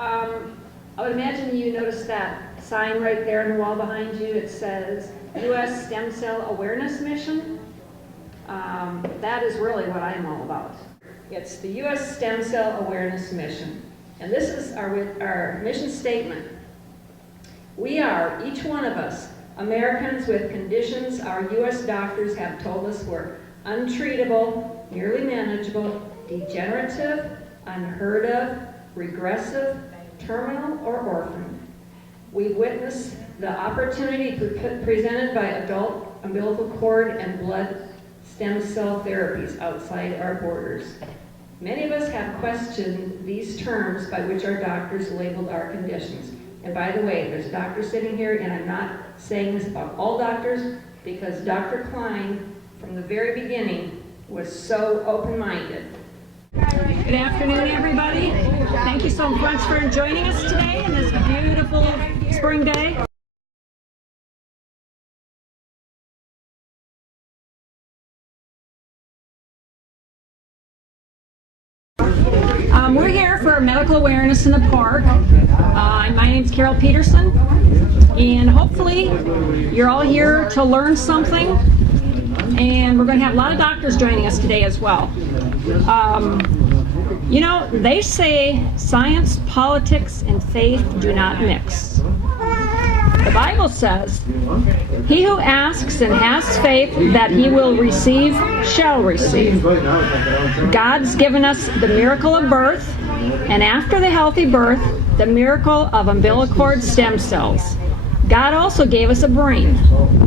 I would imagine you noticed that sign right there on the wall behind you. It says U.S. Stem Cell Awareness Mission. That is really what I'm all about. It's the U.S. Stem Cell Awareness Mission. And this is our mission statement. We are, each one of us, Americans with conditions our U.S. doctors have told us were untreatable, merely manageable, degenerative, unheard of, regressive, terminal, or orphan. We've witnessed the opportunity presented by adult umbilical cord and blood stem cell therapies outside our borders. Many of us have questioned these terms by which our doctors labeled our conditions. And by the way, there's a doctor sitting here, and I'm not saying this about all doctors, because Dr. Klein, from the very beginning, was so open-minded. Good afternoon, everybody. Thank you so much for joining us today on this beautiful spring day. We're here for medical awareness in the park. My name's Carol Peterson, and hopefully you're all here to learn something, and we're going to have a lot of doctors joining us today as well. You know, they say science, politics, and faith do not mix. The Bible says, "He who asks and has faith that he will receive shall receive." God's given us the miracle of birth, and after the healthy birth, the miracle of umbilical cord stem cells. God also gave us a brain.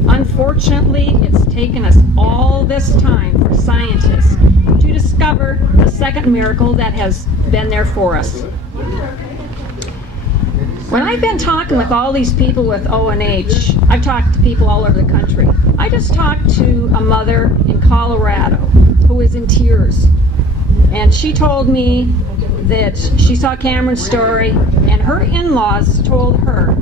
Unfortunately, it's taken us all this time for scientists to discover the second miracle that has been there for us. When I've been talking with all these people with ONH, I've talked to people all over the country. I just talked to a mother in Colorado who is in tears. And she told me that she saw Cameron's story, and her in-laws told her.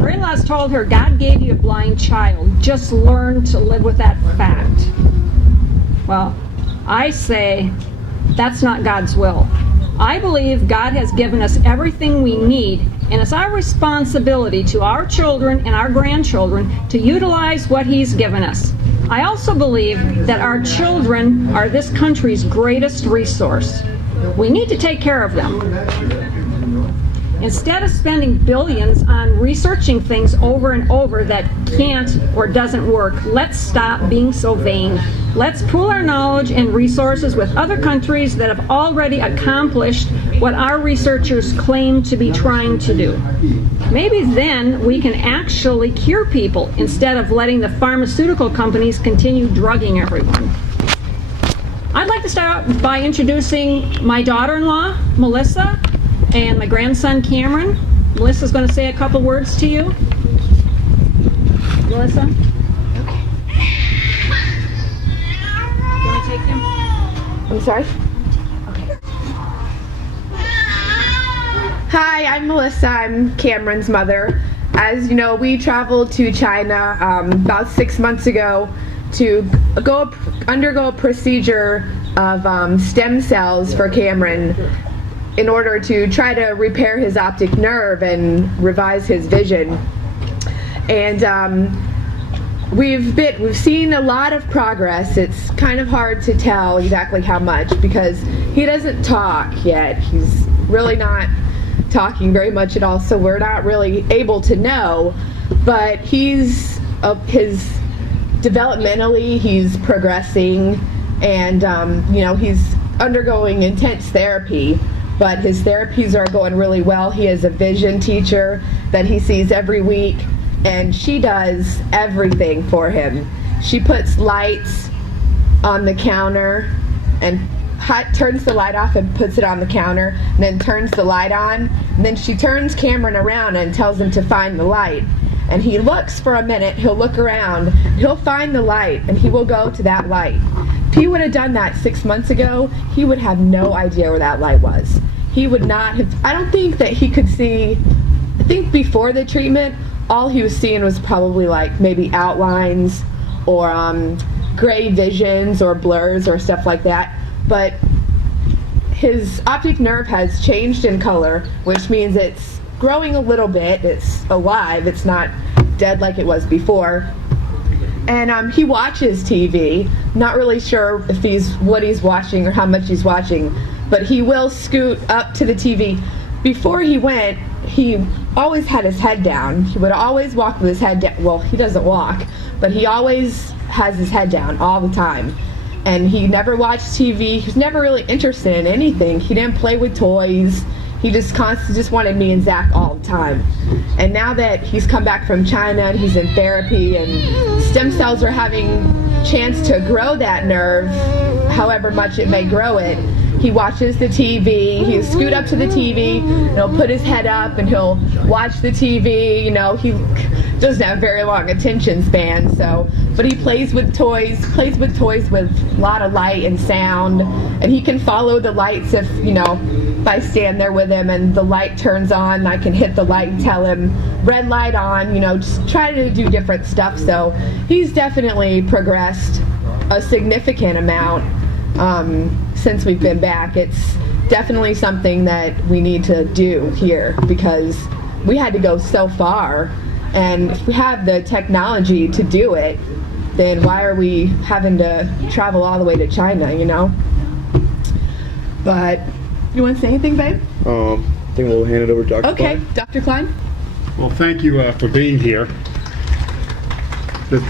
Her in-laws told her, God gave you a blind child. Just learn to live with that fact. Well, I say, that's not God's will. I believe God has given us everything we need, and it's our responsibility to our children and our grandchildren to utilize what He's given us. I also believe that our children are this country's greatest resource. We need to take care of them. Instead of spending billions on researching things over and over that can't or doesn't work, let's stop being so vain. Let's pool our knowledge and resources with other countries that have already accomplished what our researchers claim to be trying to do. Maybe then we can actually cure people instead of letting the pharmaceutical companies continue drugging everyone. I'd like to start out by introducing my daughter-in-law, Melissa, and my grandson, Cameron. Melissa's going to say a couple words to you. Melissa? Okay. You want to take him? I'm sorry? Okay. Hi, I'm Melissa. I'm Cameron's mother. As you know, we traveled to China about 6 months ago to undergo a procedure of stem cells for Cameron in order to try to repair his optic nerve and revise his vision. And we've seen a lot of progress. It's kind of hard to tell exactly how much because he doesn't talk yet. He's really not talking very much at all, so we're not really able to know. But he's developmentally he's progressing, and he's undergoing intense therapy. But his therapies are going really well. He has a vision teacher that he sees every week, and she does everything for him. She puts lights on the counter and turns the light off and puts it on the counter, and then turns the light on, and then she turns Cameron around and tells him to find the light. And he looks for a minute, he'll look around, he'll find the light, and he will go to that light. If he would have done that 6 months ago, he would have no idea where that light was. He would not have, I don't think that he could see, I think before the treatment, all he was seeing was probably like maybe outlines or gray visions or blurs or stuff like that. But his optic nerve has changed in color, which means it's growing a little bit. It's alive. It's not dead like it was before. And he watches TV. Not really sure if what he's watching or how much he's watching, but he will scoot up to the TV. Before he went, he always had his head down. He would always walk with his head down. Well, he doesn't walk, but he always has his head down all the time. And he never watched TV. He was never really interested in anything. He didn't play with toys. He just wanted me and Zach all the time. And now that he's come back from China and he's in therapy and stem cells are having chance to grow that nerve, however much it may grow it, he watches the TV. He'll scoot up to the TV, and he'll put his head up and he'll watch the TV. You know, he doesn't have very long attention span, but he plays with toys with a lot of light and sound, and he can follow the lights if I stand there with him and the light turns on, I can hit the light and tell him red light on, just try to do different stuff. So he's definitely progressed a significant amount since we've been back. It's definitely something that we need to do here because we had to go so far, and if we have the technology to do it, then why are we having to travel all the way to China, But you want to say anything, babe? I think we'll hand it over to Dr. Okay, Klein. Dr. Klein? Well, thank you for being here.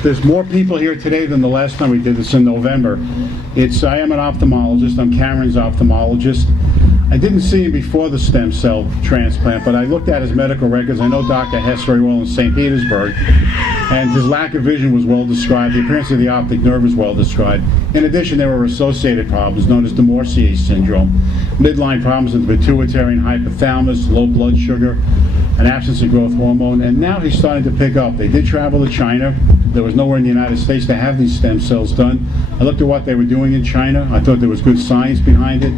There's more people here today than the last time we did this in November. I am an ophthalmologist. I'm Cameron's ophthalmologist. I didn't see him before the stem cell transplant, but I looked at his medical records. I know Dr. Hess very well in St. Petersburg, and his lack of vision was well described. The appearance of the optic nerve was well described. In addition, there were associated problems known as de Morsier syndrome, midline problems in the pituitary and hypothalamus, low blood sugar, an absence of growth hormone, and now he's starting to pick up. They did travel to China. There was nowhere in the United States to have these stem cells done. I looked at what they were doing in China. I thought there was good science behind it.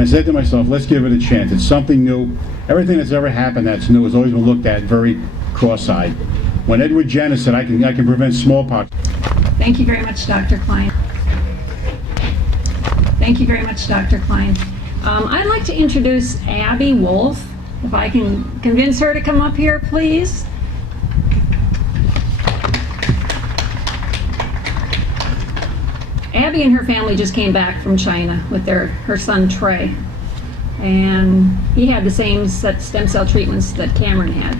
I said to myself, let's give it a chance. It's something new. Everything that's ever happened that's new has always been looked at very cross-eyed. When Edward Jenner said, I can prevent smallpox. Thank you very much, Dr. Klein. Thank you very much, Dr. Klein. I'd like to introduce Abby Wolf. If I can convince her to come up here, please. Abby and her family just came back from China with her son Trey, and he had the same stem cell treatments that Cameron had.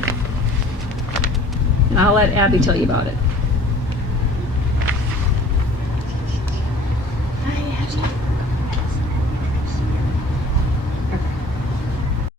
And I'll let Abby tell you about it. Hi, Abby.